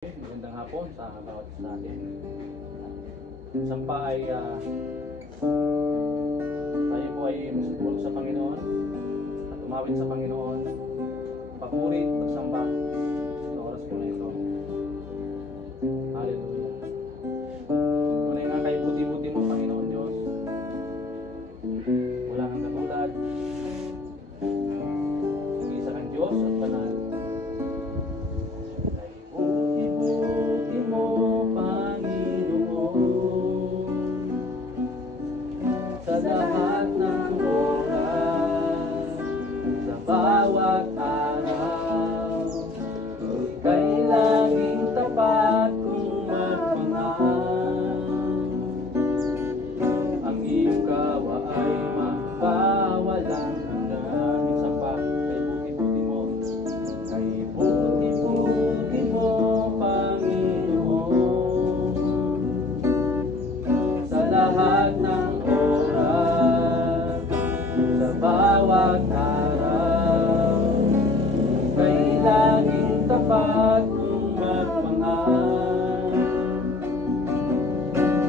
Magandang hapon sa bawat isa natin. Isang pa ay tayo po ay masipulog sa Panginoon at umawit sa Panginoon, pagpuri, pagsamba sa oras po na ito. Hallelujah. Tunay nga kayo buti-buti mo, Panginoon Diyos. Wala kang katulad. Isa kang Diyos at banal. Sa lahat ng oras, sa bawat araw, ika'y laging tapat kung magmahal. Ang iyong kawa ay magpawalang hanggan. Minsan pa, kay buti-buti mo, kay buti-buti mo, Panginoon. Sa lahat ng bawat araw, ika'y laging tapat kung magmahal.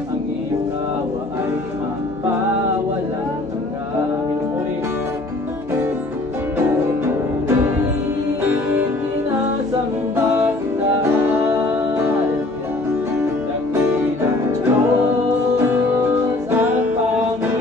Ang iyong kawa ay magpawalang hanggan. Pinupuri, sinasamba kita. Dakilang Diyos at Panginoon.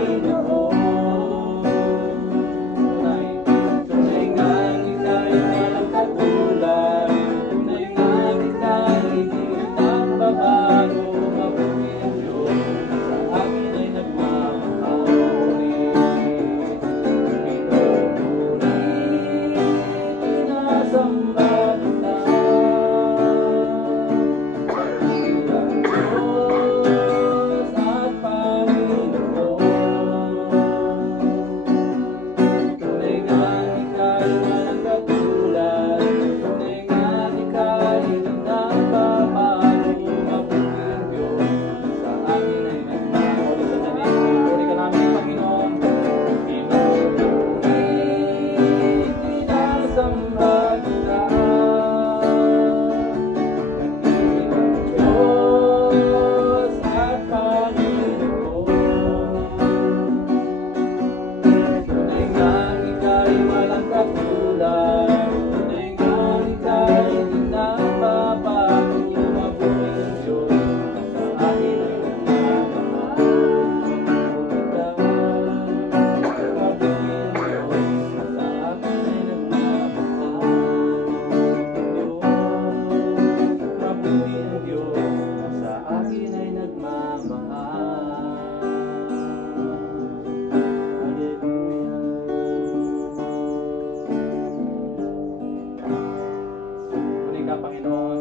Panginoon,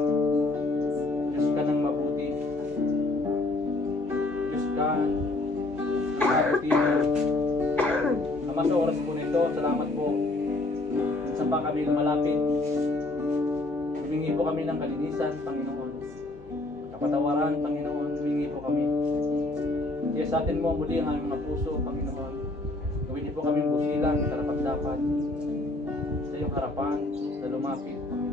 Diyos ka ng mabuti. Diyos ka mabuti. Ama, sa oras po nito, salamat po. Minsan pa kami lumalapit. Humingi po kami ng kalinisan, Panginoon. Kapatawaran, Panginoon, humingi po kami. Kaya sa atin mo muli ang aming mga puso, Panginoon. Gawin niyo po kami busilan, karapat-dapat sa iyong harapan, na lumapit, Panginoon.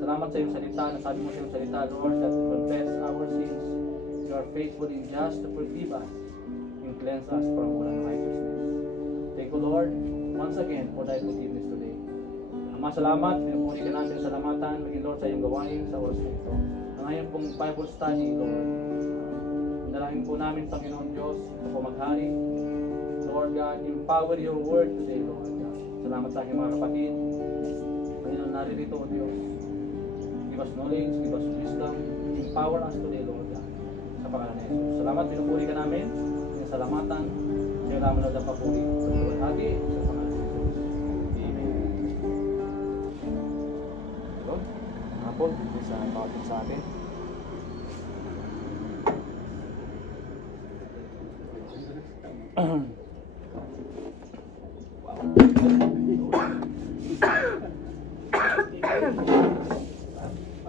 Salamat sa iyong salita, nasabi mo sa iyong salita, Lord, that we confess our sins. You are faithful and just to forgive us and cleanse us from all unrighteousness. Thank you, Lord, once again for thy forgiveness today. Ama, salamat, pinupuri ka namin salamatan, maging Lord sa iyong gawain sa oras na ito. Ang ngayon pong Bible study, Lord, dalangin po namin, Panginoon Diyos, ito po maghari. Lord God, empower your word today, Lord God. Salamat sa aking mga kapatid. Panginoon, naririto, O Diyos. Give us knowledge, give us wisdom, empower us today, Lord God, sa pangalan ni Jesus. Salamat, pinupuri ka namin, salamatan, sa iyo namin ang papuri, sa Lord Hati, sa pangalan ni Jesus. Amen. Lord, hapon, sa bawat sa atin.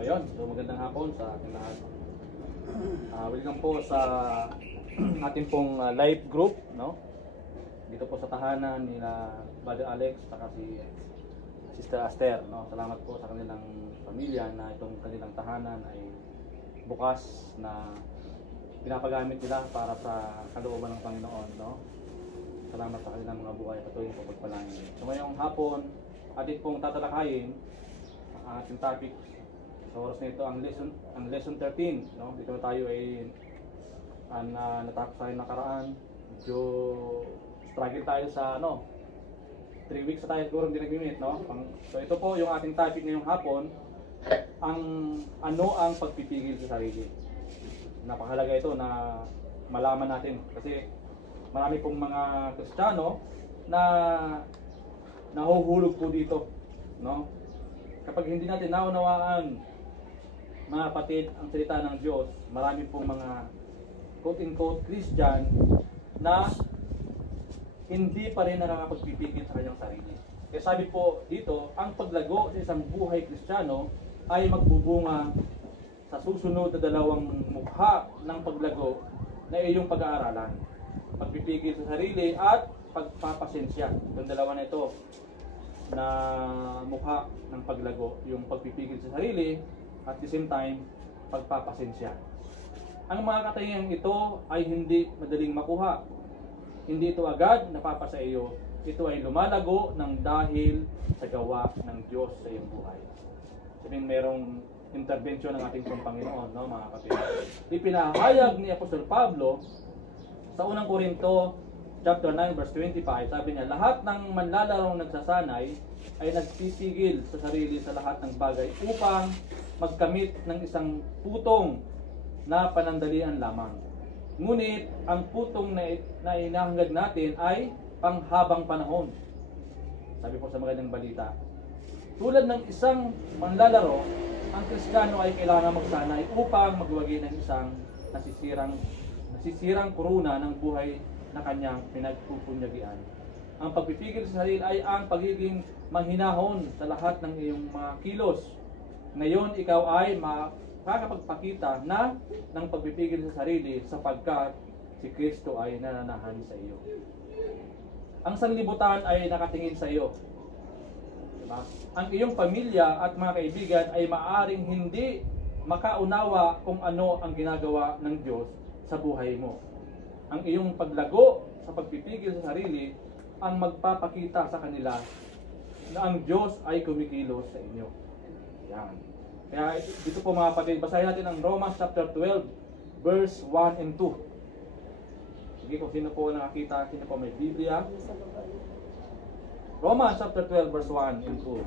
Ayun, so magandang hapon sa ating lahat. Welcome po sa ating pong live group, no? Dito po sa tahanan nila Brother Alex at si Sister Aster, no? Salamat po sa kanilang pamilya na itong kanilang tahanan ay bukas na pinapagamit nila para sa kalooban ng Panginoon, no? Salamat sa kanilang mga buhay at patuloy po pagpalangin. So ngayong hapon, atin pong tatalakayin ang ating topic sa oras na ito, ang lesson 13, no? Dito tayo ay natapos tayo nakaraan. Medyo struggle tayo sa 3 weeks na tayo siguro hindi nag-meet, no? So ito po yung ating topic ngayong hapon, ang pagpipigil sa sarili. Napakahalaga ito na malaman natin kasi marami pong mga Kristiyano na nahuhulog po dito, no? Kapag hindi natin naunawaan, mga kapatid, ang salita ng Diyos, marami pong mga quote-unquote Christian na hindi pa rin nakakapagpipigil sa kanyang sarili. Kaya sabi po dito, ang paglago sa isang buhay Kristiyano ay magbubunga sa susunod na 2 mukha ng paglago na iyong pag-aaralan. Pagpipigil sa sarili at pagpapasensya. Itong dalawa na ito na mukha ng paglago, yung pagpipigil sa sarili at the same time, pagpapasensya. Ang mga katayangan ito ay hindi madaling makuha. Hindi ito agad napapasa iyo. Ito ay lumalago ng dahil sa gawa ng Diyos sa iyong buhay. Sabihin merong intervention ng ating Panginoon, no, mga kapatid. Ipinahayag ni Apostol Pablo sa unang Korinto chapter 9 verse 25, sabi niya, lahat ng manlalarong nagsasanay ay nagpipigil sa sarili sa lahat ng bagay upang magkamit ng isang putong na panandalian lamang. Ngunit ang putong na inahangad natin ay panghabang panahon. Sabi po sa magandang balita. Tulad ng isang manlalaro, ang Kristiyano ay kailangan magsanay upang magwagi ng isang nasisirang kuruna ng buhay na kanyang pinagpupunyagian. Ang pagpipigil sa sarili ay ang pagiging mahinahon sa lahat ng iyong mga kilos. Ngayon, ikaw ay makakapagpakita na ng pagpipigil sa sarili sapagkat si Kristo ay nananahan sa iyo. Ang sanlibutan ay nakatingin sa iyo. Diba? Ang iyong pamilya at mga kaibigan ay maaaring hindi makaunawa kung ano ang ginagawa ng Diyos sa buhay mo. Ang iyong paglago sa pagpipigil sa sarili ang magpapakita sa kanila na ang Diyos ay kumikilos sa inyo. Yan. Kaya dito po mga kapatid, basahin natin ang Romans chapter 12 verse 1 and 2. Sige, kung sino po nakakita, sino po may Biblia. Romans chapter 12 verse 1 and 2.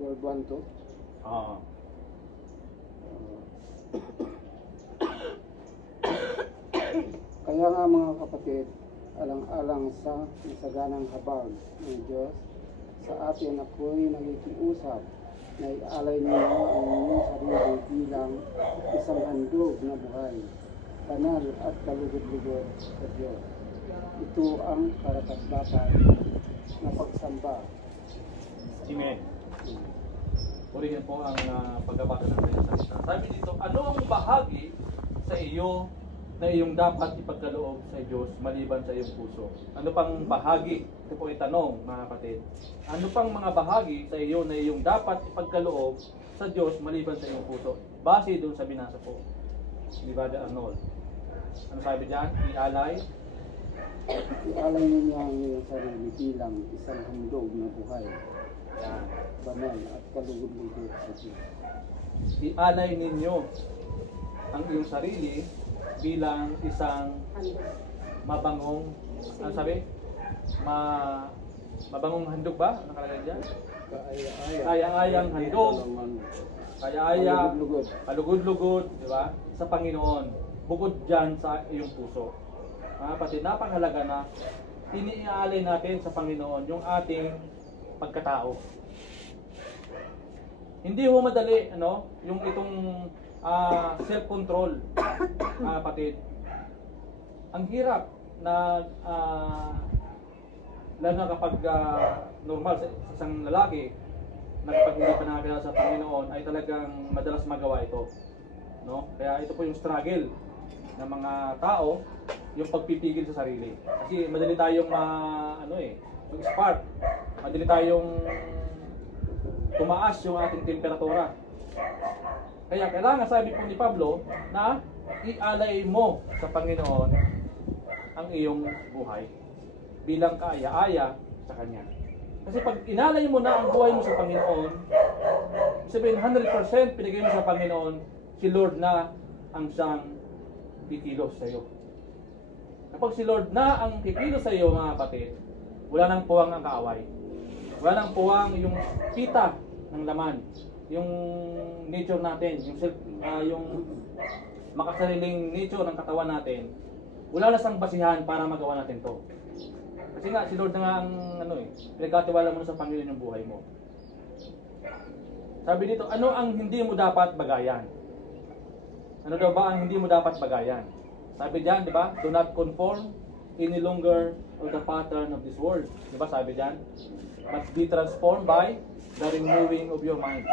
Word 1 to? Kaya nga mga kapatid, alang-alang sa masaganang habag ng Diyos, sa atin ako'y nakikiusap na ialay ninyo ang inyong sarili bilang isang handog na buhay, banal at kalugod-lugod sa Diyos. Ito ang karapat-dapat na pagsamba. Amen. Purihin po ang pagbabasa ng kanyang salita. Sabi dito, ano ang bahagi sa iyo na iyong dapat ipagkaloob sa Diyos maliban sa iyong puso? Ano pang bahagi? Ito po itanong, mga kapatid. Ano pang mga bahagi sa iyo na iyong dapat ipagkaloob sa Diyos maliban sa iyong puso? Base doon sa binasa po ni Brother Arnold. Ano sabi diyan? Ialay ninyo ang iyong sarili bilang isang handog na buhay, banal at kalugod-lugod sa Diyos. Ialay ninyo ang iyong sarili bilang isang mabangong, ano sabi? Mabangong handog ba? Nakalagay dyan? Kaya-ayang handog. Kaya-aya, kalugod-lugod, di ba? Sa Panginoon. Bukod dyan sa iyong puso. Mga kapatid, napakahalaga na iniaalay natin sa Panginoon yung ating pagkatao. Hindi ho madali, yung itong self-control, mga kapatid. Ang hirap na lalo na kapag normal sa isang lalaki na kapag hindi pa nakakilala sa Panginoon ay talagang madalas magawa ito, no? Kaya ito po yung struggle ng mga tao yung pagpipigil sa sarili. Kasi madali tayong mag-spark. Madali tayong tumaas yung ating temperatura. Kaya kailangan, sabi po ni Pablo, na ialay mo sa Panginoon ang iyong buhay bilang kaaya-aya sa Kanya. Kasi pag inalay mo na ang buhay mo sa Panginoon, sabihin 100% pinigay mo sa Panginoon, si Lord na ang siyang kikilos sa iyo. Kapag si Lord na ang kikilos sa iyo, mga kapatid, wala nang puwang ang kaaway. Wala nang puwang yung kita ng laman, yung nature natin, yung makasariling nature ng katawan natin. Wala na sang basihan para magawa natin to. Kasi nga, si Lord na nga ang pinagkatiwala mo sa Panginoon yung buhay mo. Sabi dito, ano ang hindi mo dapat bagayan? Ano daw ba ang hindi mo dapat bagayan? Sabi diyan, di ba? Do not conform any longer to the pattern of this world. Di ba sabi diyan? But be transformed by the renewing of your mind.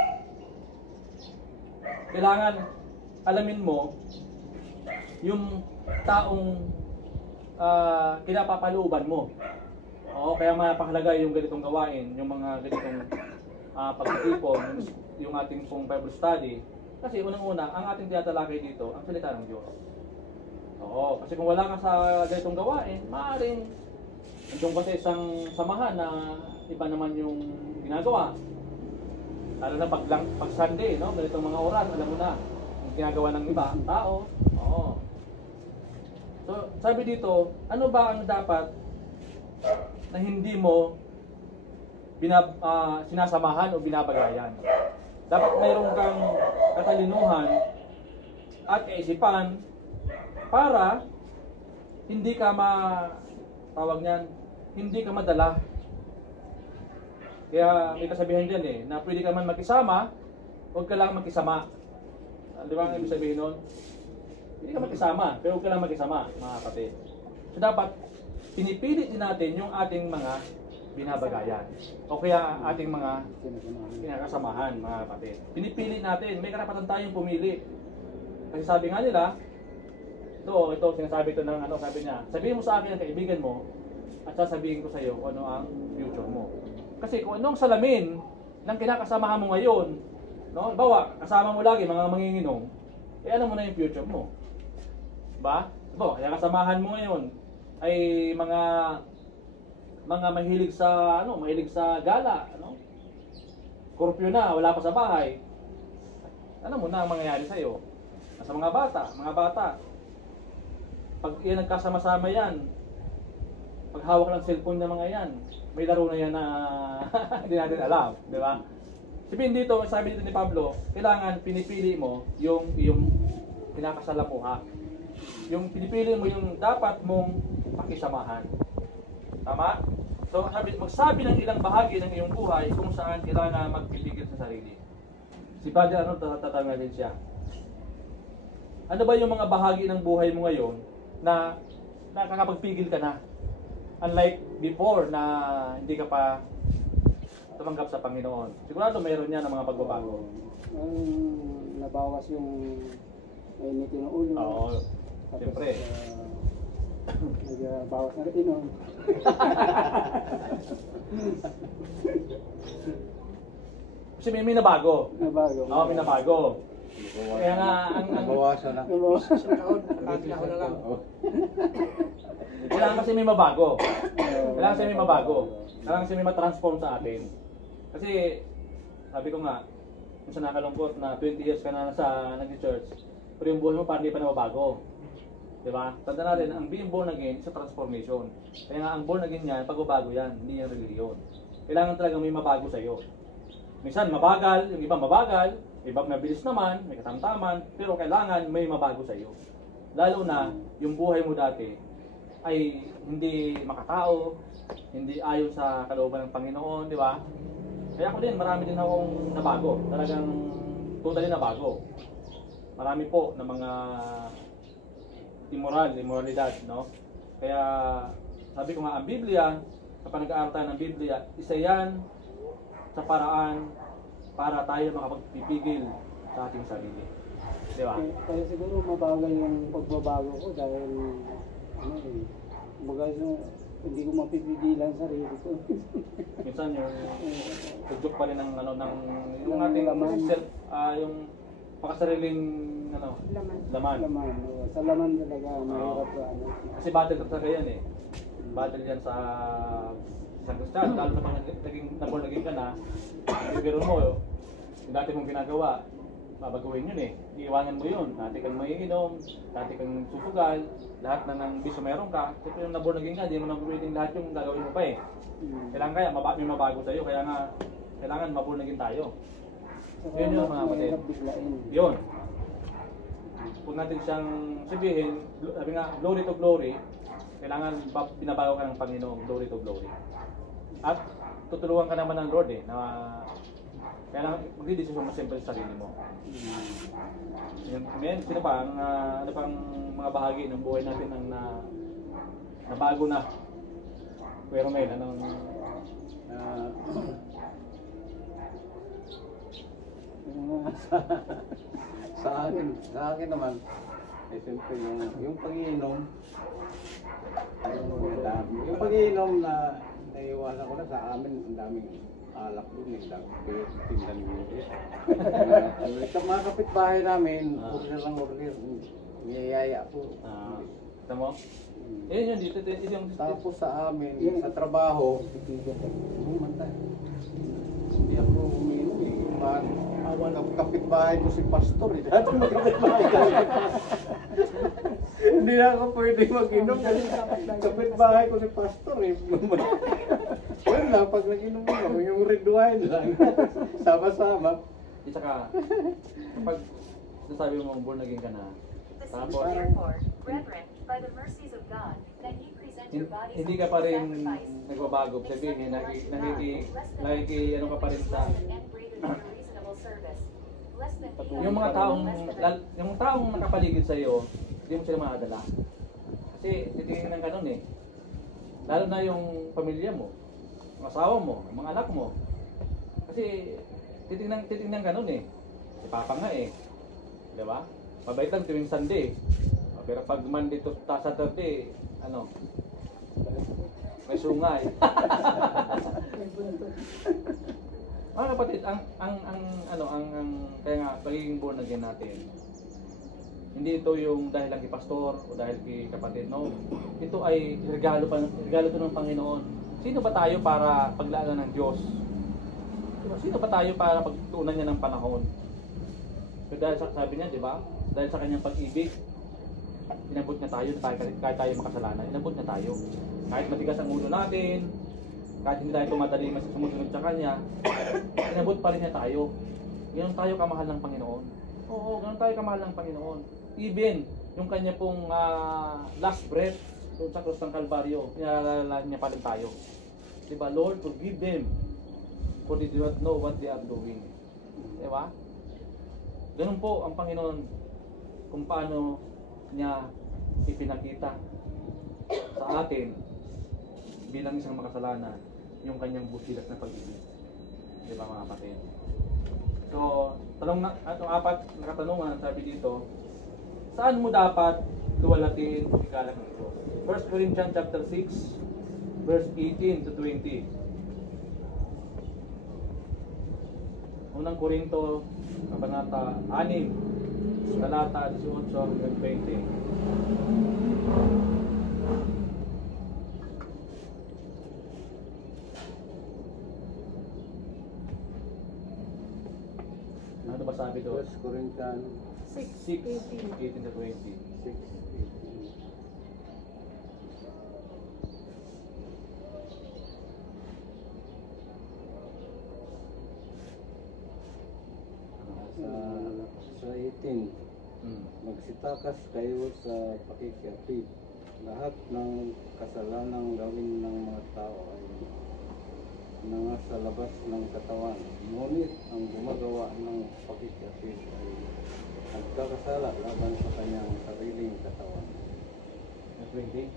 Kailangan alamin mo yung taong kinapapalooban mo. Oo, kaya mapakalaga yung ganitong gawain, yung mga ganitong pagtitipon, yung ating pong Bible study. Kasi unang-una, ang ating tinatalakay dito, ang salita ng Diyos. Oo, kasi kung wala ka sa ganitong gawain, maaaring nandun ka sa isang samahan na iba naman yung ginagawa. Lalo na pag Sunday, no? Ganitong mga oras, alam mo na, yung ginagawa ng iba, tao. Oo. So, sabi dito, ano ba ang dapat na hindi mo sinasamahan o binabagayan? Dapat mayroon kang katalinuhan at kaisipan para hindi ka hindi ka madala. Kaya may kasabihan dyan na pwede ka man makisama, huwag ka lang makisama. Di ba ang ibig sabihin nun? Hindi ka makisama, pero huwag ka lang makisama, mga kapatid. So dapat, pinipili din natin yung ating mga binabagayan. O kaya ating mga kinakasamahan, mga kapatid. Pinipili natin, may karapatan tayong pumili. Kasi sabi nga nila, ito sinasabi ito ng sabi niya, sabihin mo sa akin ang kaibigan mo, at sasabihin ko sa iyo kung ano ang future mo. Kasi kung anong salamin ng kinakasamahan mo ngayon, no? Bawa, kasama mo lagi mga manginginom, alam mo na yung future mo. Ba? Bawa, kaya kasamahan mo ngayon ay mga mahilig sa gala, Korpyo na, wala pa sa bahay. Alam mo na ang mangyayari sa iyo. Sa mga bata, pag yan nagkasama-sama yan, pag hawak ng cellphone ng mga yan, may laro na yan na hindi natin alam, di ba? Sabi dito ni Pablo, kailangan pinipili mo yung kinakasalamuha. Yung pinipili mo yung dapat mong pakisamahan. Tama? So, magsabi ng ilang bahagi ng iyong buhay kung saan kailangan magpipigil sa sarili. Si Padre tatanungin siya. Ano ba yung mga bahagi ng buhay mo ngayon na nakakapagpigil ka na? Unlike before na hindi ka pa tumanggap sa Panginoon. Sigurado mayroon niya ng mga pagbabago. Nabawas yung mainitin ng ulo. Oo, siyempre. Nagbawas na rin inom. Kasi may nabago. Oo, may nabago. Kaya nga, Nabawasan na. Kailangan kasi may mabago. Kailangan kasi may matransform sa atin. Kasi, sabi ko nga, kung sa nakalungkot na 20 years ka na nag-church, pero yung buhay mo parang hindi pa nababago. Diba? Tanda natin, ang being born again is a transformation. Kaya nga, ang born again yan, pagbabago yan, hindi yan religion. Kailangan talaga may mabago sa iyo. Minsan mabagal, yung iba mabagal, ibang mabilis naman, may katamtaman, pero kailangan may mabago sa iyo. Lalo na, yung buhay mo dati ay hindi makatao, hindi ayon sa kalooban ng Panginoon, di ba? Kaya ako din, marami din akong nabago. Talagang totally nabago. Marami po na mga immoralidad, no? Kaya sabi ko nga, ang Biblia, sa panag-aaral tayo ng Biblia, isa yan sa paraan para tayo makapagpipigil sa ating sarili. Di ba? Kaya siguro mabagay yung pagbabago ko dahil ano eh, kumbaga hindi ko mapipigilan sarili ko. Minsan yung tugyok pa rin ng ano ng yung ating Laman. self yung pakasariling ano laman. Laman, oo. Sa laman talaga, mahirap ka ano. Kasi battle talaga yan eh. Battle yan sa isang Kristiyano, lalo na pag naging ka na, biro mo yung dati mong ginagawa, babaguhin yun eh. Iiwanan mo yun. Dati kang maiinom, dati kang susugal, lahat na ng bisyo meron ka. Siyempre yung naging ka, di mo nang pwedeng lahat yung gagawin mo pa eh. Kailangan kaya, may mabago sa'yo, kaya nga, kailangan naging tayo. Yun yun mga kapatid. Yun. Kung natin siyang sabihin, sabi nga, glory to glory, kailangan binabago ka ng Panginoon, glory to glory. At tutulungan ka naman ng Lord eh, na kailangan magdidesisyon mo siyempre sa sarili mo. Amen. Sino pa ang ano pang mga bahagi ng buhay natin ang nabago na? Pero may anong sa akin naman eh siyempre yung pag-iinom yung pag-iinom na naiwasan ko na sa amin ang daming alak doon eh, tindan mo sa mga kapitbahay namin order lang order niyayaya po kita mo? Yun yun dito yung tapos sa amin sa trabaho hindi ako umiinom eh kapitbahay ko si pastor eh. Dati magkapitbahay kami. Hindi na ako pwede mag-inom kasi kapitbahay ko si pastor eh. Yun lang, pag nag-inom mo, yung red wine lang. Sama-sama. At saka, kapag nasabi mo born again ka na, tapos Therefore, brethren, by the mercies of God, that ye present your bodies hindi ka pa rin nagbabago. Sabihin, ano ka pa rin sa yung mga taong nakapaligid sa iyo, hindi mo sila makadala. Kasi titingnan ka nun eh. Lalo na yung pamilya mo, ang asawa mo, ang mga anak mo. Kasi titingnan ka nun eh. Si Papa nga eh. Di ba? Mabait lang tuwing Sunday. Pero pag Monday to Saturday, ano? May sungay. Mga kapatid, ang kaya nga pagiging born again natin, hindi ito yung dahil lang kay pastor o dahil kay kapatid, no. Ito ay regalo to ng Panginoon. Sino ba tayo para paglaanan ng Diyos? Diba? Sino ba tayo para pagtuunan niya ng panahon? Pero dahil sa sabi niya, di ba? Dahil sa kanyang pag-ibig, inabot niya tayo kahit tayo makasalanan, inabot niya tayo. Kahit matigas ang ulo natin, kahit hindi tayo tumatali mas sumusunod sa Kanya, inabot pa rin niya tayo. Ganon tayo kamahal ng Panginoon. Oo, ganon tayo kamahal ng Panginoon. Even yung Kanya pong last breath doon sa krus ng Kalbaryo, pinalala niya pa rin tayo. Diba? Lord, forgive them, for they do not know what they are doing. Diba? Ganon po ang Panginoon kung paano niya ipinakita sa atin bilang isang makasalanan yung kanyang busilas na pag-ibig. Di ba mga kapatid? So, tanong na, itong apat na katanungan sabi dito, saan mo dapat luwalatin o igalak ng Diyos? 1 Corinthians chapter 6, verse 18 to 20. Unang Korinto, kabanata 6, talata 18 hanggang 20. Ano ba sabi doon? 1 Corinthians 6, 18 to 20. 6:18. Sa 18, magsitakas kayo sa pakikiapid. Lahat ng kasalanang gawin ng mga tao ay nasa labas ng katawan. Ngunit ang gumagawa ng pakikiapid ay nagkakasala laban sa kanyang sariling katawan. 20?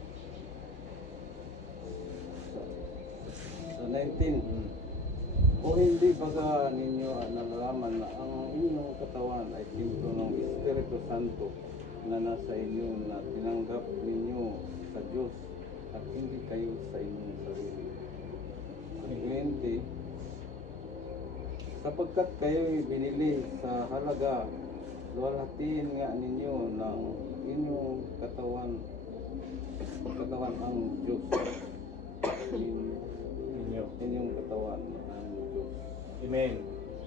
Sa 19, O hindi baga ninyo nalalaman na ang inyong katawan ay templo ng Espiritu Santo na nasa inyo na tinanggap ninyo sa Diyos at hindi kayo sa inyong sarili. Ang 20, sapagkat kayo'y binili sa halaga, luwalhatiin nga ninyo ng inyong katawan ang Diyos. Inyong katawan ang Diyos. Amen.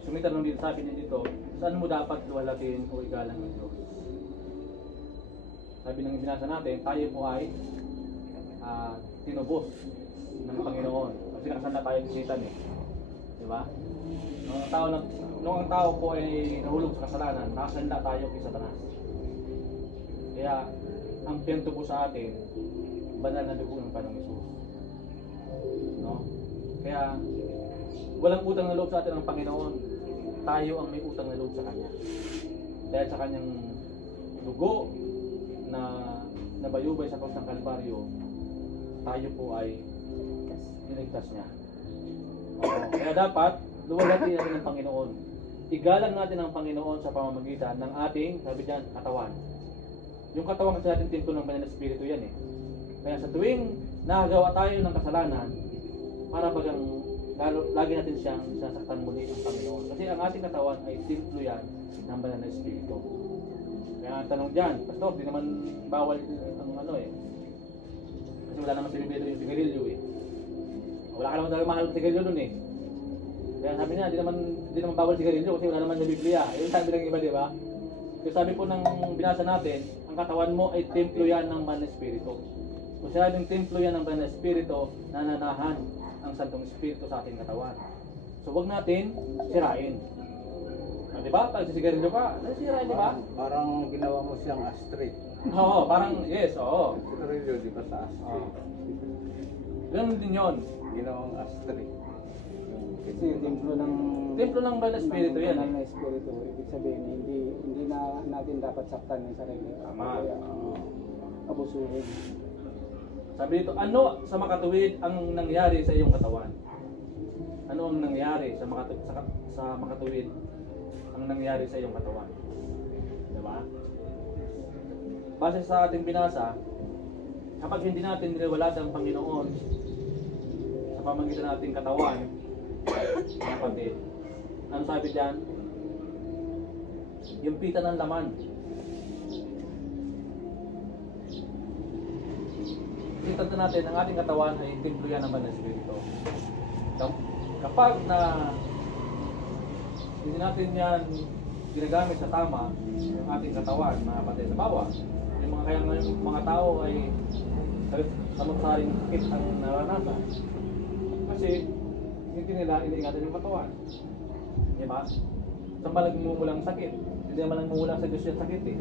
So may tanong dito, sabi niya dito, saan mo dapat luwalhatiin o igalang ng Diyos? Sabi ng binasa natin, tayo po ay tinubos ng Panginoon. Kasi nakasanda tayo ng Satan eh. Diba? Nung ang tao po ay nahulog sa kasalanan, nakasanda tayo kay Satanas. Kaya, ang pintubo sa atin, banal na dugo ng Panginoong Hesus. No? Kaya, walang utang na loob sa atin ang Panginoon. Tayo ang may utang na loob sa Kanya. Dahil sa Kanyang dugo na nabayubay sa krus ng Kalbaryo, tayo po ay niligtas niya. Kaya dapat, luwalhatiin natin ang Panginoon. Igalang natin ang Panginoon sa pamamagitan ng ating, sabi diyan, katawan. Yung katawan kasi natin templo ng Banal na Espiritu yan eh. Kaya sa tuwing nakagawa tayo ng kasalanan, para bagang lagi natin siyang sasaktan muli ang Panginoon. Kasi ang ating katawan ay templo yan ng Banal na Espiritu. Kaya ang tanong dyan, Pastor, di naman bawal ang ano eh. Kasi wala naman sa Biblia yung sigarilyo eh. Wala ka naman talaga mahal ng sigarilyo dun eh. Kaya sabi niya, di naman bawal sigarilyo kasi wala naman sa Biblia. Yung sabi ng iba, di ba? Yung sabi po ng binasa natin, ang katawan mo ay templo yan ng Banal na Espiritu. Kung sinabing templo yan ng Banal na Espiritu, nananahan ang Santong Espiritu sa ating katawan. So huwag natin sirain. Di ba? Pag sisigarilyo ka, nasisirain, di ba? Parang ginawa mo siyang ashtray. Oo, parang, yes, oo. Sigarilyo, di ba sa ashtray? Ganun din yun. Ginawang ashtray. Kasi yung templo ng Banal na Espiritu yan. Banal na Espiritu, ibig sabihin, hindi na natin dapat saktan yung sarili. Tama. Kaya, abusuhin. Sabi dito, ano sa makatuwid ang nangyari sa iyong katawan? Ano ang nangyari sa makatuwid ang nangyari sa iyong katawan? Diba? Base sa ating binasa, kapag hindi natin niliwalhati ang Panginoon sa pamamagitan ng ating katawan, kapatid, ano sabi diyan? Yung pita ng laman. Kita natin, ang ating katawan ay templo yan ng Banal na Espiritu. Kapag na hindi natin yan ginagamit sa tama, yung ating katawan, mga kapatid, sa bawa, yung mga tao ay samot-saring sakit ang naranasan. Kasi hindi nila iniingatan yung katawan. Di ba? Saan ba nagmumulang sakit? Hindi naman nagmumulang sa Diyos yung sakit eh.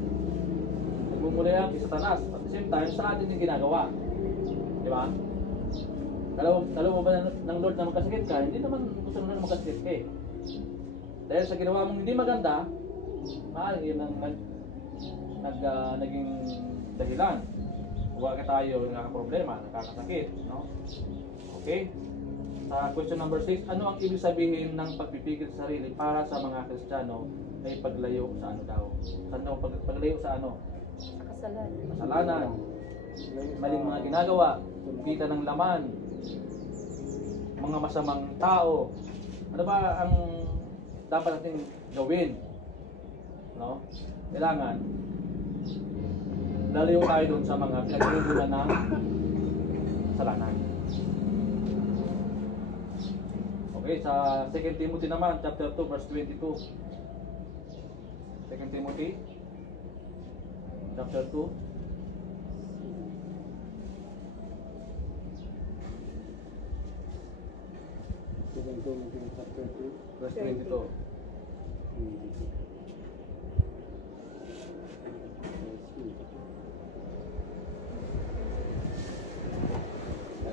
Nagmumula yan kay Satanas. At the same time, sa atin yung ginagawa. Di ba? Dalawa ba ng Lord na magkasakit ka? Hindi naman gusto na magkasakit ka eh. Dahil sa ginawa mong hindi maganda, maaaring yun ang naging dahilan. Huwag ka tayo nakakaproblema, nakakasakit. No? Okay? Sa question number 6, ano ang ibig sabihin ng pagpipigil sa sarili para sa mga Kristiyano ay paglayo sa ano daw? Saan daw paglayo sa ano? Sa kasalanan. Kasalanan, maling mga ginagawa, kita ng laman, mga masamang tao. Ano ba ang dapat natin gawin? No? Kailangan lalayo tayo doon sa mga pinagmumulan ng kasalanan. Okay, sa 2 Timothy naman, chapter 2, verse 22. 2 Timothy, chapter 2. Chapter 2. Verse 22.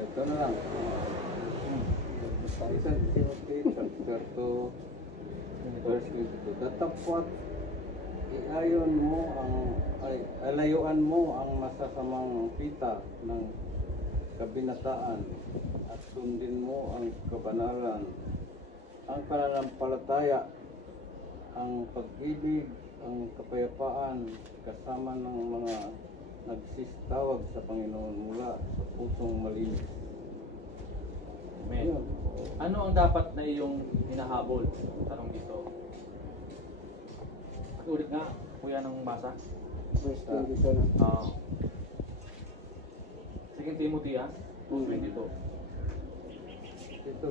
Ito na lang. Isang Timothy chapter 2 verse 22. Datapwat layuan mo ang masasamang pita ng kabinataan at sundin mo ang kabanalan ang pananampalataya, ang pag-ibig, ang kapayapaan, kasama ng mga nagsisitawag sa Panginoon mula sa pusong malinis. Amen. Yun. Ano ang dapat na iyong hinahabol? Tanong dito. Ulit nga, kuya ng basa. Verse 22 na. Second Timothy, 22. Ito,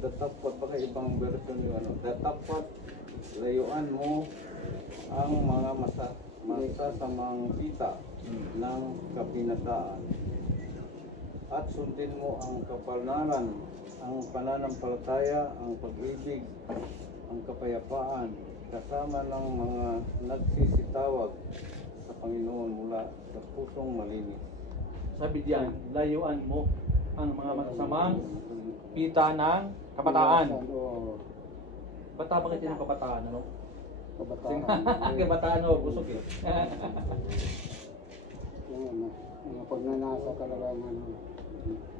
datapat, baka ibang version yung ano. Datapat, layuan mo ang mga masasamang kita ng kapinataan. At sundin mo ang kapanalan, ang pananampalataya, ang pag-ibig, ang kapayapaan, kasama ng mga nagsisitawag sa Panginoon mula sa pusong malinis. Sabi diyan, layuan mo ang mga masasamang kita ng kabataan. Oo. Ba't tama ka ng kabataan, ano? Kabataan. Kabataan, oh, busog eh. Yung mga pagnanasa talaga ng ano.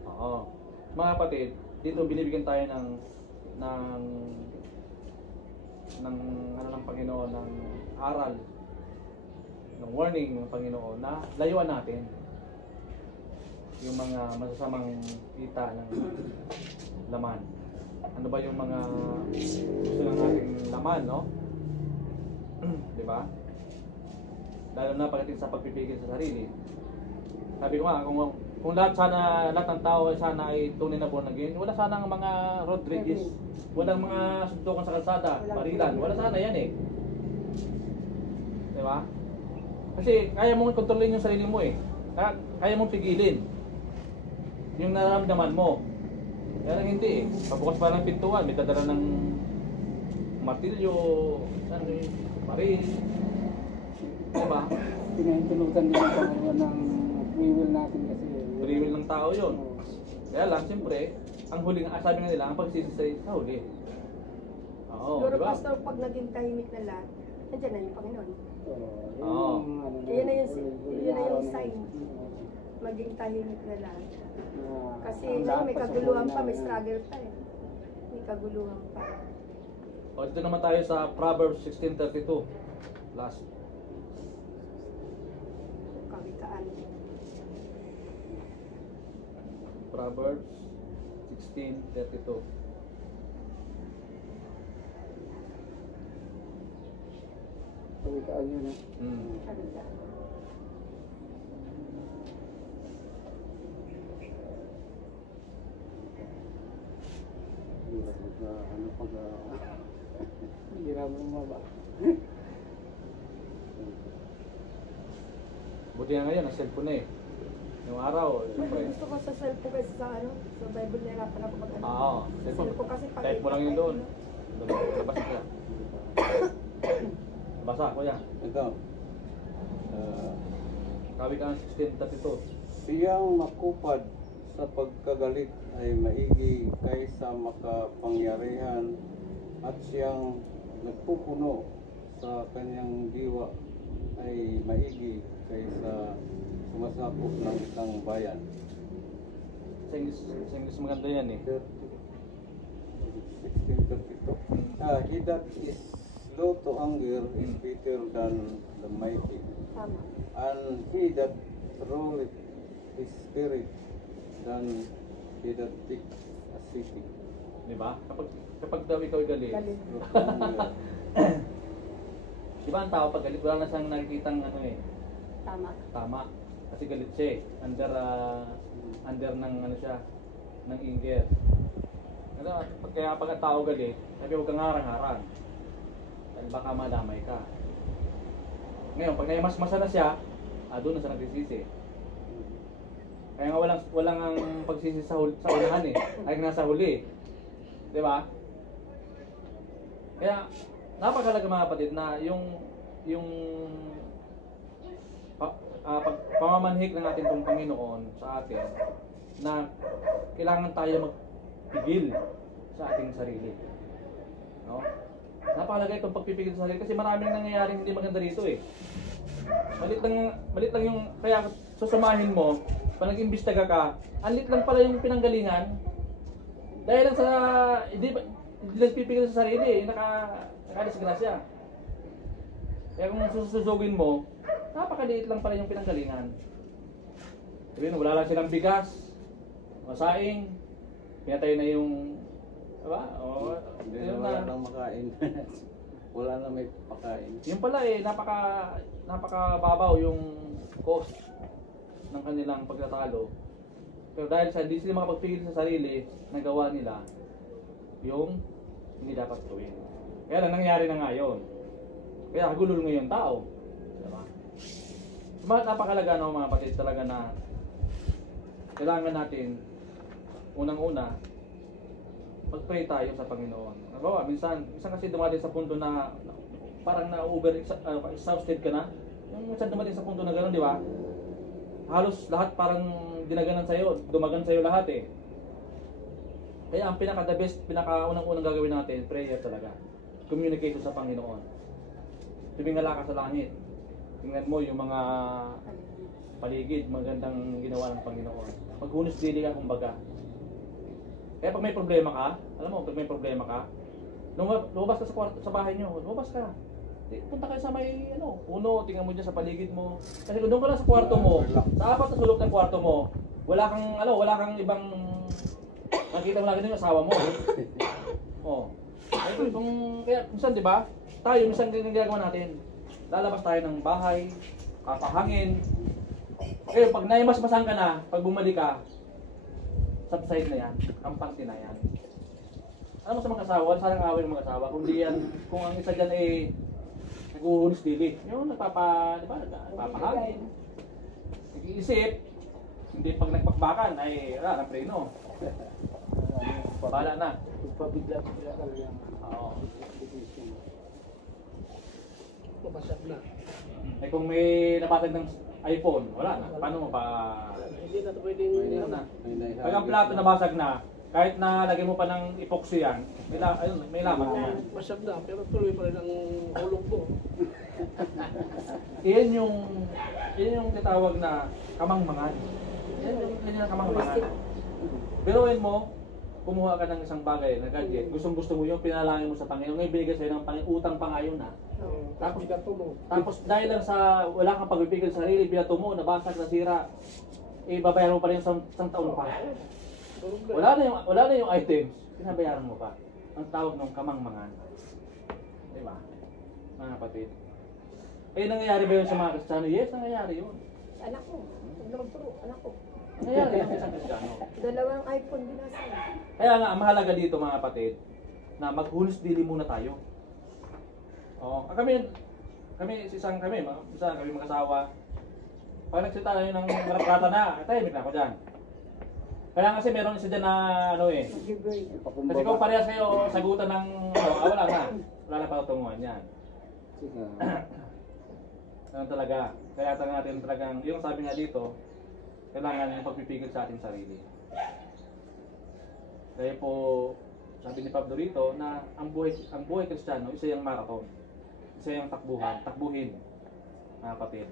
Oo. Mga kapatid, dito binibigyan tayo ng ano ng Panginoon, ng aral, ng warning ng Panginoon na layuan natin yung mga masasamang kita ng laman. Ano ba yung mga gusto ng ating laman, no? Di ba? Lalo na pagdating sa pagpipigil sa sarili. Sabi ko nga, kung lahat ng tao sana ay tunay na born again, wala sanang mga road rages, walang mga suntukan sa kalsada, barilan, wala sana yan eh. Di ba? Kasi kaya mong kontrolin yung sarili mo eh. Kaya mong pigilin yung nararamdaman mo. Kaya lang hindi eh. Pabukas pa ng pintuan, may dadala ng martilyo, baril. Diba? Pinahintulutan din ang Panginoon ng free will natin kasi. Free will ng tao yun. Kaya lang, siyempre, ang huling, sabi nga nila, ang pagsisisi sa huli. Oo, Siguro, diba? Pastor, pag naging tahimik na lahat, nandiyan na yung Panginoon. Oo. Yun na yung sign. Maging tahimik na lahat. Kasi ngayon may kaguluhan pa, may struggle pa eh. May kaguluhan pa. O, dito naman tayo sa Proverbs 16:32. Last. Kawikaan. Proverbs 16:32. Kawikaan yun eh. Kawikaan. Ano pag hirap mo ba? Buti nga ngayon, ang cellphone na eh. Yung araw, siyempre. Gusto ko sa cellphone kasi sa ano, sa Bible nahirapan ako mag-ano. Oo, Cellphone kasi pag type mo lang yun doon. Labas ka. Basa, kuya. Ito, Kawikaan 16:32. siyang makupad sa pagkagalit ay maigi kaysa makapangyarihan, at siyang nagpupuno sa kanyang diwa ay maigi kaysa sumasakop ng isang bayan. Sa English maganda yan eh. 16:32. He that is slow to anger is better than the mighty, Tama. and he that ruleth his spirit than he that takes a city. Di ba? Kapag daw ikaw ay galit. Galit. Di ba ang tao pag galit, wala na siyang nakikitang ano eh. Tama. Tama. Kasi galit siya eh. Under ng ano siya, ng anger. Kaya pag ang tao galit, sabi huwag kang harang-harang. Dahil baka madamay ka. Ngayon, pag naimasmasa na siya, doon na siya nagsisisi. Kaya nga walang ang pagsisi sa unahan eh. Ay nasa huli. Di ba? Kaya napakalaga mga kapatid na yung pamamanhik ng ating pong Panginoon sa atin na kailangan tayo magpigil sa ating sarili. No? Napakalaga itong pagpipigil sa sarili kasi maraming nangyayaring hindi maganda rito eh. Malit lang yung kaya susamahin mo pag nag-imbestiga ka, ang lit lang pala yung pinanggalingan. Dahil lang sa hindi lang pipigil sa sarili, nakadisgrasya. Kaya kung susugin mo, napakaliit lang pala yung pinanggalingan. Sabihin, wala lang silang bigas, masaing, pinatay na yung, diba? O, Hindi yun na wala na. nang makain. Wala na may pakain. Yung pala napakababaw yung cost ng kanilang pagtatalo. Pero dahil sa hindi sila makapagpigil sa sarili, nagawa nila yung hindi dapat gawin. Kaya lang nangyari na nga yun. Kaya gulol ngayon tao. Diba? Napakalaga no mga kapatid talaga na kailangan natin unang-una mag-pray tayo sa Panginoon. Nabawa, minsan kasi dumating sa punto na parang na-over-exhausted ka na. Yung minsan dumating sa punto na gano'n, di ba? Halos lahat parang dinaganan sa'yo, dumagan sa'yo lahat eh. Kaya ang pinaka-the best, pinaka-unang-unang gagawin natin, prayer talaga. Communication sa Panginoon. Tumingala ka sa langit. Tingnan mo yung mga paligid, magandang ginawa ng Panginoon. Maghunos dili ka kumbaga. Kaya pag may problema ka, alam mo, pag may problema ka, lumabas ka sa bahay nyo, lumabas ka. Punta kayo sa may, puno, tingnan mo dyan sa paligid mo. Kasi kung doon ka lang sa kwarto mo, sa apat na sulok ng kwarto mo, wala kang ibang, nakita mo lagi yung asawa mo. Oh. Kaya, minsan, di ba, tayo, minsan din ang ginagawa natin. Lalabas tayo ng bahay, kapahangin. Kaya pag naimasmasan ka na, pag bumalik ka, subside na yan, kampante na yan. Ano mo sa mga asawa? Saan ang away ng mga asawa? Kung di yan, kung ang isa dyan ay nag-uunis dili. Yung nagpapahangin. Nag-iisip, hindi pag nagpakbakan ay wala ng preno. Bahala na. Pagpabigla-bigla ka lang. Oo. Mabasag na. Eh kung may napatag ng iPhone, wala na. Paano mo pa? Hindi na ito pwedeng Na. Pag ang plato nabasag na, kahit na lagyan mo pa ng epoxy yan, may lamat na yan. Basag na, pero tuloy pa rin ang hulog ko. Yan yung tinatawag na kamangmangan. Yan yung kamangmangan. Biruin mo, kumuha ka ng isang bagay na gadget, gustong-gusto mo yung pinalangin mo sa Panginoon, ngayon binigay sa'yo ng Panginoon, utang pa ngayon na. Tapos dahil lang sa wala kang pagpipigil sa sarili, binato mo, nabasag, nasira, babayaran mo pa rin isang taon pa. Wala na yung items, pinabayaran mo pa. Ang tawag ng kamangmangan. Di ba? Mga kapatid. Eh, nangyayari ba yun sa mga Kristiyano? Yes, nangyayari yun. Anak ko, huwag na magturo, anak ko. Nangyayari yun sa isang Kristiyano. Dalawang iPhone binasa. Kaya nga, mahalaga dito mga kapatid, na maghunos dili muna tayo. Oh, kami mag-asawa. Pag nagsita tayo ng marapata na, tahimik na ako dyan. Kaya kasi meron isa dyan na Mag-break. kasi kung parehas kayo sagutan ng wala na patutunguhan yan. Ganun talaga. Kaya natin talagang, yung sabi nga dito, kailangan yung pagpipigil sa ating sarili. Kaya po, sabi ni Pablo rito na ang buhay Kristiyano, isa yung marathon. Isa yung takbuhin, mga kapatid.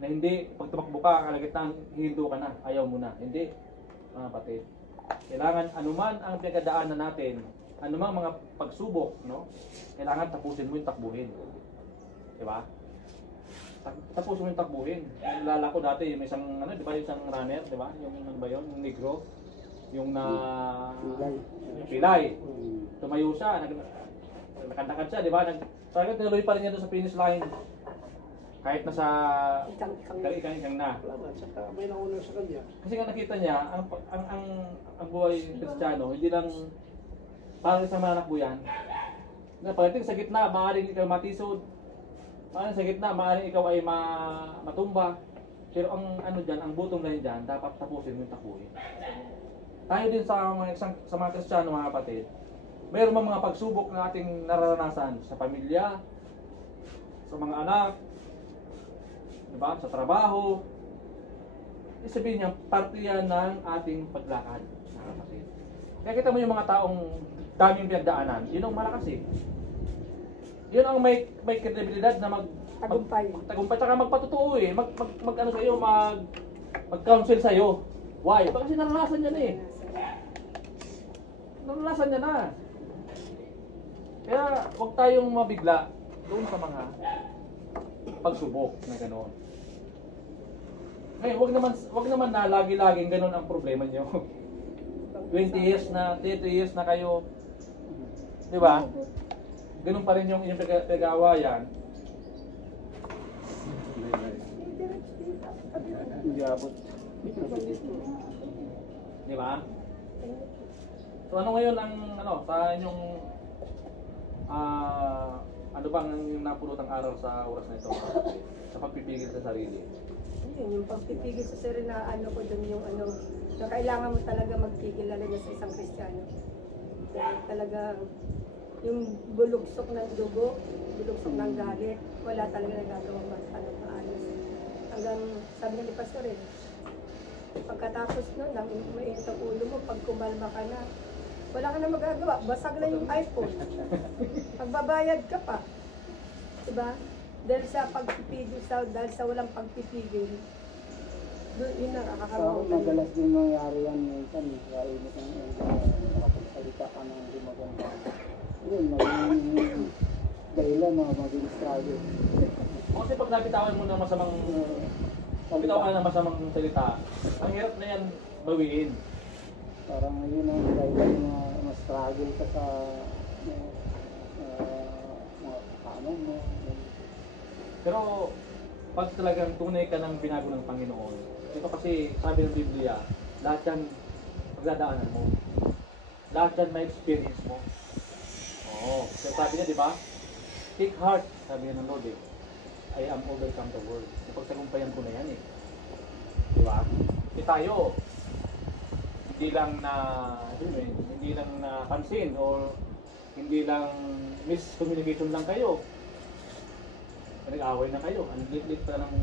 Na hindi, pag tumakbo ka, kalagitnaan, hihinto ka na, ayaw mo na. Hindi, mga kapatid. Kailangan, anuman ang pinagdadaanan natin, anumang mga pagsubok, no? Kailangan tapusin mo yung takbuhin. Diba? Tapusin mo yung takbuhin. Nalala ko dati, may isang, di ba, isang runner, di ba? Yung, ano ba yun? Yung negro. Yung pilay. Tumayo siya, nakandakad siya, di ba? Talagang tinuloy pa rin niya doon sa finish line. Kahit nasa ikang na. Saka may nauna sa kanya. Kasi nga nakita niya, ang buhay Kristiyano, hindi lang parang isang mananakbo yan. Pagdating sa gitna, maaaring ikaw matisod. Maaaring sa gitna, maaaring ikaw ay matumba. Pero ang ang bottom line dyan, dapat tapusin mo yung takbuhin. Tayo din sa mga Kristiyano, mga kapatid, mayroon mga pagsubok na ating nararanasan sa pamilya, sa mga anak, diba? Sa trabaho. Sabihin niya, parte yan ng ating paglakad, mga kapatid. Kaya kita mo yung mga taong daming pinagdaanan, yun ang malakas eh. Yun ang may kredibilidad na tagumpay, tsaka magpatotoo eh. Mag-counsel sa'yo. Why? Kasi naranasan niya na eh. Naranasan niya na. Kaya huwag tayong mabigla doon sa mga pagsubok na gano'n. Ngayon, wag naman na lagi-laging gano'n ang problema niyo. 20 years na, 30 years na kayo. Di ba? Ganun pa rin yung inyong pinag-aawayan. Hindi abot. Di ba? So ano ngayon ang sa inyong ano bang yung napulot ang araw sa oras na ito? Sa pagpipigil sa sarili. Yun, yung pagpipigil sa sarili na ko dun yung na kailangan mo talaga magpigil lalo na sa isang Kristiyano. Dahil talaga yung bulugsok ng dugo, bulugsok ng galit, wala talaga nagagawang maayos. Hanggang sabi nga ni Pastor pagkatapos nun, nang mainit ang ulo mo, pag kumalma ka na, wala ka na magagawa, basag na yung iPhone. Pagbabayad ka pa. Diba? Dahil sa pagpipigil, dahil sa walang pagpipigil, doon yun nakakakaroon. So, madalas din mangyari yan minsan, dahil nakapagsalita ka ng hindi maganda. Yun, maging dahilan na maging struggle. Kasi pag nabitawan mo ng masamang bitawan ka ng masamang salita, ang hirap na yan bawiin. Parang yun ang dahilan na ma-struggle ka sa mga kanon mo. Pero pag talagang tunay ka ng binago ng Panginoon, ito kasi sabi ng Biblia, lahat yan pagdadaanan mo. Lahat yan may experience mo. Oo. So sabi niya, di ba? Take heart, sabi niya ng Lord I am overcome the world. Napagtagumpayan ko na yan Di ba? Kasi tayo, hindi lang napansin or hindi lang miscommunication lang kayo. Nag-away na kayo. Ang lit-lit pa ng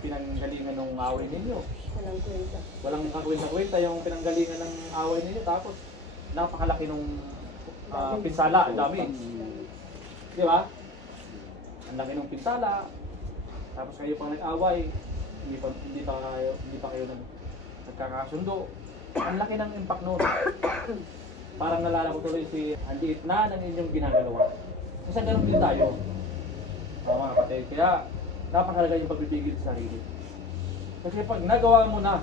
pinanggalingan ng away ninyo. Walang kwenta. Walang kakwenta yung pinanggalingan ng away ninyo. Tapos, napakalaki ng pinsala. Ang dami. Di ba? Ang laki ng pinsala. Tapos kayo pang nag-away. Hindi pa kayo nagkakasundo. Ang laki ng impact noon. Parang nalala ko tuloy ang liit na ng inyong ginagawa. Kasi ganun din tayo. Mga kapatid. Kaya napakalaga yung pagpipigil sa sarili. Kasi pag nagawa mo na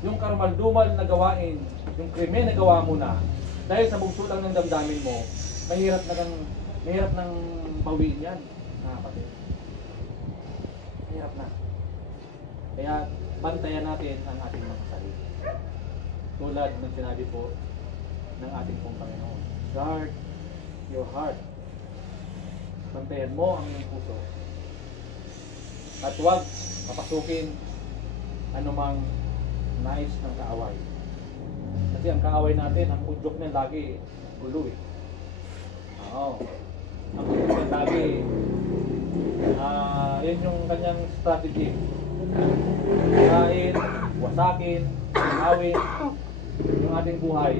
yung karumal-dumal na gawain, yung krimen na gawa mo na, dahil sa bugso lang ng damdamin mo, mahirap nang bawiin yan. Mga kapatid. Mahirap na. Kaya bantayan natin ang ating mga sarili. Tulad ng sinabi po ng ating pong Panginoon. Guard your heart. Bantayan mo ang iyong puso. At huwag papasukin anumang nais ng kaaway. Kasi ang kaaway natin, ang udyok niya lagi gulo Oo. Ang udyok niya lagi yun yung kanyang strategy. Kain, wasakin, awin yung ating buhay.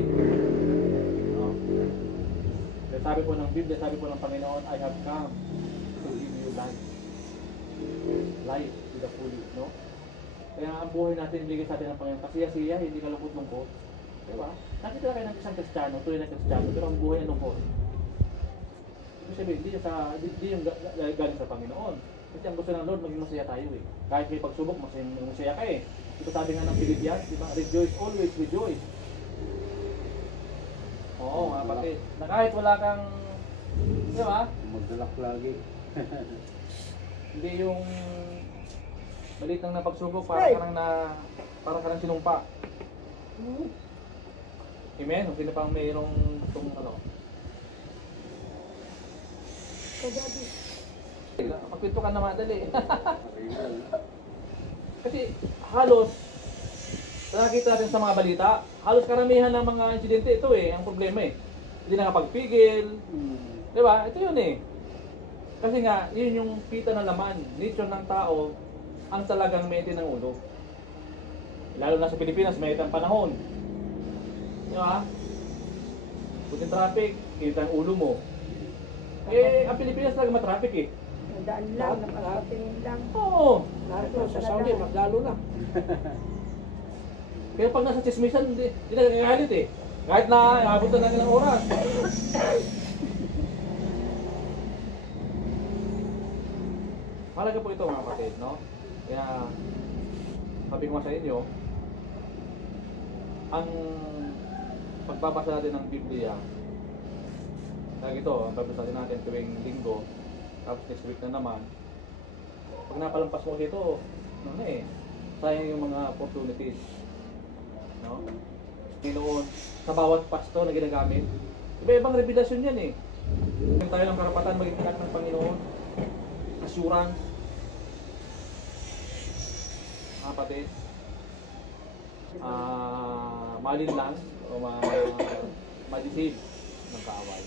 Sabi po ng Biblia, sabi po ng Panginoon, I have come to give you life. Life to the fullest, no? Kaya ang buhay natin, bigay sa atin ng Panginoon. Kasiya-siya, hindi kalungkot-lungkot. Diba? Nakita kayo ng isang Kristiyano, tuloy na Kristiyano, pero ang buhay ay lungkot. Ibig sabihin, hindi yung galing sa Panginoon. Kasi ang gusto ng Lord, maging masaya tayo Kahit may pagsubok, masaya ka Ito sabi nga ng Philippians, diba? Rejoice always, rejoice. Oo, mga kapatid. Na kahit wala kang, di ba? Magdalak lagi. Hindi yung maliit lang na pagsubok, parang ka nang sinumpa. Amen? Kung sino pang mayroong Kagabi. Pagpinto ka na madali. Kasi halos, nakikita natin sa mga balita, halos karamihan ng mga insidente ito ang problema Hindi nakapagpigil. Di ba? Ito yun Kasi nga, yun yung kita ng laman, nature ng tao, ang talagang mainit ng ulo. Lalo na sa Pilipinas, mainit ang panahon. Di ba? Puting traffic, mainit ang ulo mo. Ang Pilipinas talaga matraffic Nadaan lang, nakakatingin lang. Oo. Narito sa Saudi, mas lalo na. Kaya pag nasa chismisan, hindi na nagagalit Kahit na abot na ng oras. Mahalaga po ito mga kapatid, no? Kaya, sabi ko nga sa inyo, ang pagbabasa natin ng Biblia, lagi ito, ang babasa natin tuwing linggo, tapos next week na naman, pag napalampas mo dito, sayang yung mga opportunities, no? Pinoon, sa bawat pasto na ginagamit, iba-ibang revelasyon yan eh. Kung tayo ng karapatan maging anak ng Panginoon, assurance, mga kapatid, malin lang o ma-deceive ng kaaway.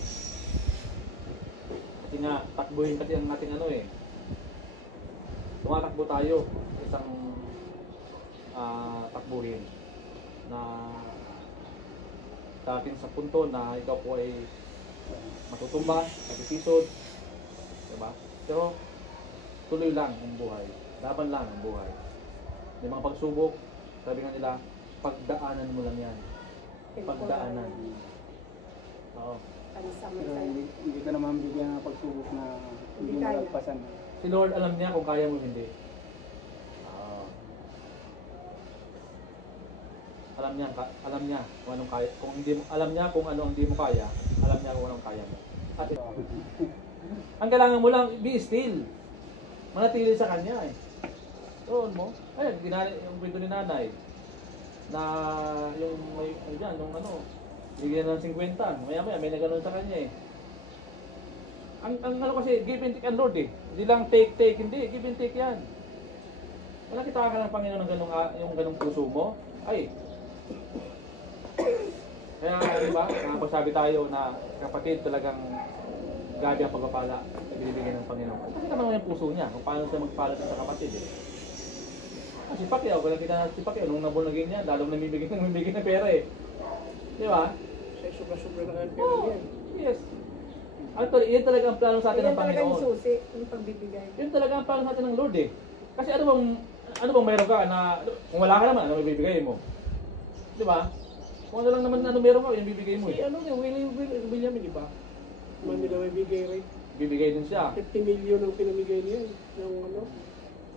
Kasi nga, takbuhin kasi ang ating tumatakbo tayo sa isang takbuhin na dating sa punto na ikaw po ay matutumba, matitisod, diba? Pero tuloy lang ang buhay, laban lang ang buhay. May mga pagsubok, sabi nga nila, pagdaanan mo lang yan. Pagdaanan. Oo. Pero hindi ka naman bigyan ng pagsubok na hindi mo lagpasan. Si Lord alam niya kung kaya mo hindi. Alam niya kung anong kaya. Kung hindi mo, alam niya kung ano ang hindi mo kaya, alam niya kung anong kaya mo. At ang kailangan mo lang, be still. Manatili sa kanya eh. Doon mo. Ayun, yung kwento ni nanay na yung may bigyan ng 50. Maya may naganoon sa kanya eh. Ang kasi, give and take ang Lord eh. Hindi lang take, hindi. Give and take yan. Wala kita ka ng Panginoon ng yung ganong puso mo. Ay. Kaya, di ba, nakapagsabi tayo na kapatid talagang gabi ang pagpapala na binibigay ng Panginoon. Pakita naman yung puso niya kung paano siya magpala sa kapatid eh. Si Pacquiao, wala kita si Pacquiao, nung nabulnagin niya, lalong namibigay ng pera eh. Di ba? Sobra-sobra na kayo pera yan. Yes. Actually, yun talaga ang plano sa atin ng Yan talaga Panginoon. yung susi, yung pagbibigay. Yun talaga ang plano sa atin ng Lord eh. Kasi ano bang meron ka na, kung wala ka naman, ano may bibigay mo? Di ba? Kung ano lang naman ano meron ka, yung bibigay mo eh. William, di ba? Manila may bigay rin. Bibigay din siya. 50 million ang pinamigay niya. Yung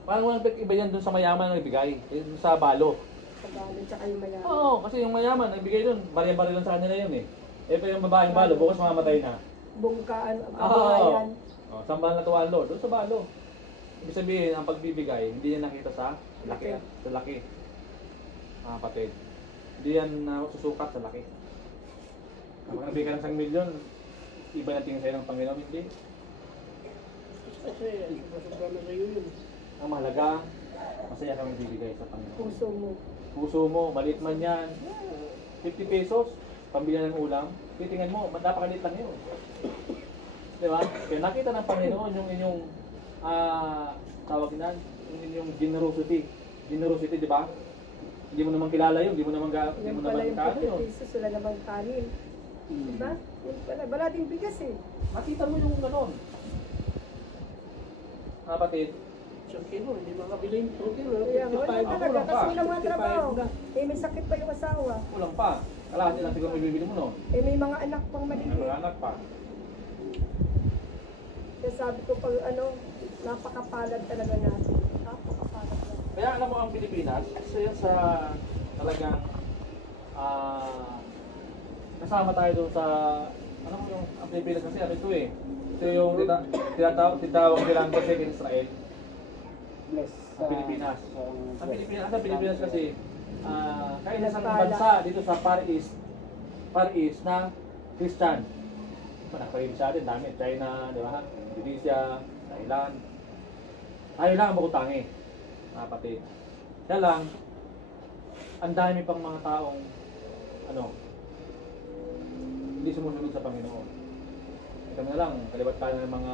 Parang walang iba yan dun sa mayaman na ibigay. Dun sa balo. Sa balon, tsaka yung mayaman. Oo, kasi yung mayaman, nagbigay dun. Bari-bari lang sa kanila yun eh. Eh pa yung babaeng balo, bukas mamamatay na. Bungkaan, Oo. kabuhayan. Sambal na tuwan Lord, doon sa balo. Ibig sabihin, ang pagbibigay, hindi yan nakita sa laki. Sa laki. Mga kapatid. Hindi yan susukat sa laki. Kapag nabigay ka ng 1 milyon, iba na tingin sa'yo ng Panginoon, hindi. Kasi sobra-sobra na sa'yo yun. Ang mahalaga, masaya kang bibigay sa Panginoon. Puso mo. Puso mo, maliit man yan. 50 pesos, pambili ng ulam, titingnan mo, napakaliit lang yun. Diba? Kaya nakita ng Panginoon yung inyong tawag na, yung inyong generosity. Generosity, di ba? Hindi mo naman kilala yun, hindi mo naman kano yun. 50 pesos, wala namang kanin. Diba? Yun pala, wala din bigas eh. Makita mo yung ganon. Kapatid, Isang kilo, hindi makabili yung 2 kilo. Kaya wala 55 talaga, kulang kasi pa. walang mga trabaho. 55 na. Eh, may sakit pa yung asawa. kulang pa. Kalahati lang siguro may bibili mo, no? Eh, may mga anak pang May maliit. mga anak pa. Kaya sabi ko pag napakapalad talaga natin. Napakapalad natin. Kaya alam mo ang Pilipinas, isa yan sa talagang kasama tayo doon sa ano mo yung ang Pilipinas kasi ano ito eh. Ito yung tinatawag nilang kasi in Israel. Bless Ang Pilipinas. Ang Pilipinas kasi kahit sa isang Nagpala. bansa dito sa Far East na Christian. Nakaparin din dami. China, di ba? Indonesia, Thailand. Tayo lang ang bukutangi. Kapatid. Kaya lang, ang dami pang mga taong hindi sumusunod sa Panginoon. Ito na lang, kalibat tayo ng mga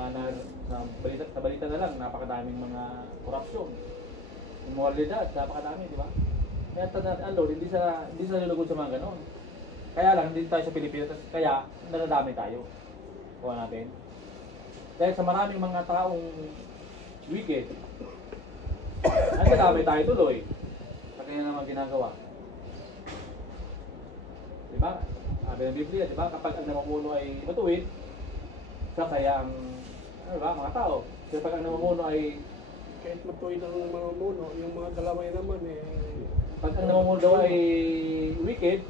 sa balita na lang, napakadaming mga korupsyon. Immoralidad, napakadami, di ba? Kaya tanda ang Lord, hindi sa nilugod sa mga ganon. Kaya lang, hindi tayo sa Pilipinas, kaya nadadami tayo. Kuha natin. Dahil sa maraming mga taong wicked, nadadami tayo tuloy sa kanya naman ginagawa. Diba? Sabi ng Biblia, diba? Kapag ang namumuno ay matuwid, kaya ang mga tao. Kapag ang namumuno ay Kahit matuloy ng mga muno, yung mga dalaway naman Pag ang namumuno daw ay wicked,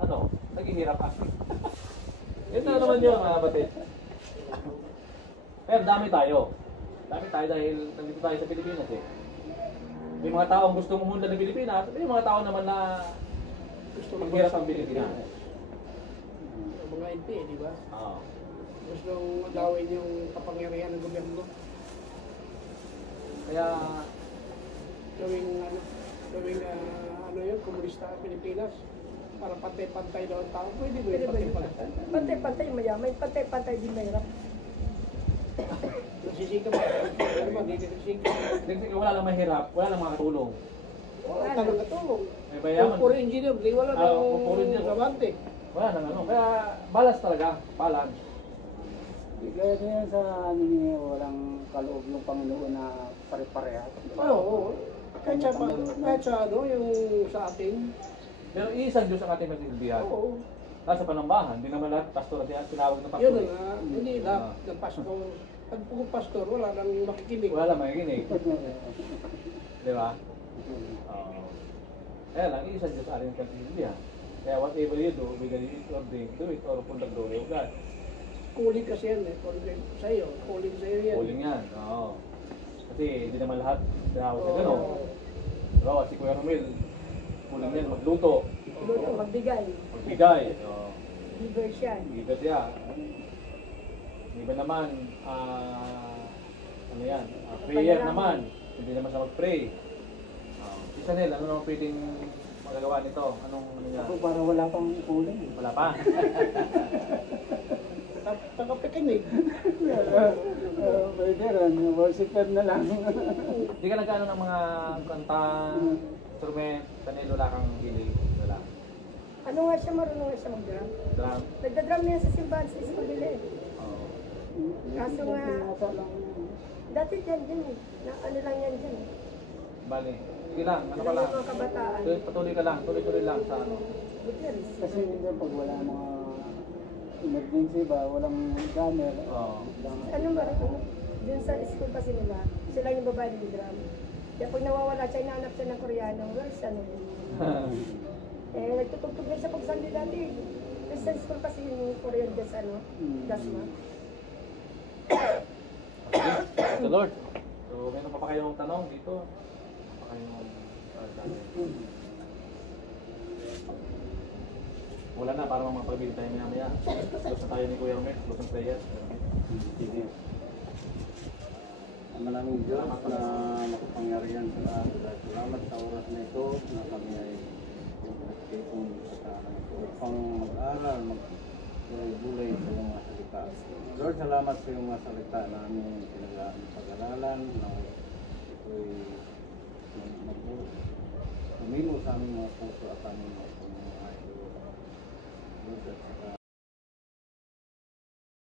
ano, naghihirap ako. Ito naman yun mga kapatid. Pero dami tayo. Dami tayo dahil nandito tayo sa Pilipinas eh. May mga taong gustong umunlad ng Pilipinas, may mga tao naman na gusto maghirap ang Pilipinas. Mga NP, di ba? Oo. Gustong adawin yung kapangyarihan ng gobyerno. Kaya, Gawing yun, komunista ang Pilipinas. Para pantay-pantay daw ang tao. Pwede ba Pwede yung ba yun? pantay-pantay? Pantay-pantay mayaman, pantay-pantay din mahirap. Nasisikap ba? Ano ba? Hindi nasisikap. kasi wala lang mahirap, wala lang makatulong. Wala talagang katulong. May bayaman. Puro engineer, di wala puro nang engineer. trabante. Wala nang ano. Kaya, balas talaga. Balance. Gaya din sa ano niya, walang kaloob ng Panginoon na pare-parehas. Oo. Kahit sa ano, yung sa atin. Pero isang Diyos ang ating magsilbihan. Oo. Nasa panambahan, hindi naman lahat pastor at tinawag na pastor. Yun na nga. Hindi lahat ng pastor. Pag puro pastor, wala nang makikinig. Wala lang makikinig. Di ba? Oo. Kaya lang, isang Diyos ang ating magsilbihan. Kaya whatever you do, whether you eat or drink, do it or for the glory of God. Kuling kasi yan eh. Kuling sa'yo. Kuling sa'yo yan. Huling yan. Oo. Kasi hindi naman lahat tinawag na gano'n. Pero si Kuya Romel, huling yan, magluto, Luto, magbigay. magbigay. Oo. Giver siya. Iba siya. Iba naman, ano yan, prayer naman. Hindi naman siya mag-pray. Si Chanel, ano naman pwedeng magagawa nito? Anong ano niya? Ako para wala pang kulang. Wala pa. Tagapikinig. Pwede rin, worshipper na lang. Hindi ka nagkaano ng mga kanta, instrument, Chanel, wala kang hilig. Wala. Ano nga siya, marunong nga siya mag-drum. Drum. Nagda-drum niya sa simbahan sa school nila eh. Oo. Kaso nga, dati dyan din eh. Na, ano lang yan dyan eh. Bali. Sige lang, ano ka Alam lang. yung mga kabataan. Patuloy ka lang, tuloy-tuloy lang sa ano. Gutierrez. Kasi minsan pag wala mga emergency ba, walang drummer. Oo. Ano ba, dun sa school kasi nila, sila yung babae ng drum. Kaya pag nawawala siya, inaanap siya ng Koreano, where's ano? Nagtutugtog na siya pag Sunday dati. Kasi sa school kasi yung Korean jazz, ano, dasma. Praise the Lord. So, meron pa ba kayong tanong dito? Pa kayong wala na, para mapagbili tayo maya. Close na tayo ni Kuya Romel, close ng prayer. Sige. Maraming Diyos na makapangyarihan sa lahat. Salamat sa oras na ito na kami ay itong sa upang mag-aral, mag-bulay sa iyong mga salita. Lord, salamat sa iyong mga salita na aming pag-aralan na ito'y tumino sa aming mga puso at aming mga ito. Lord, at saka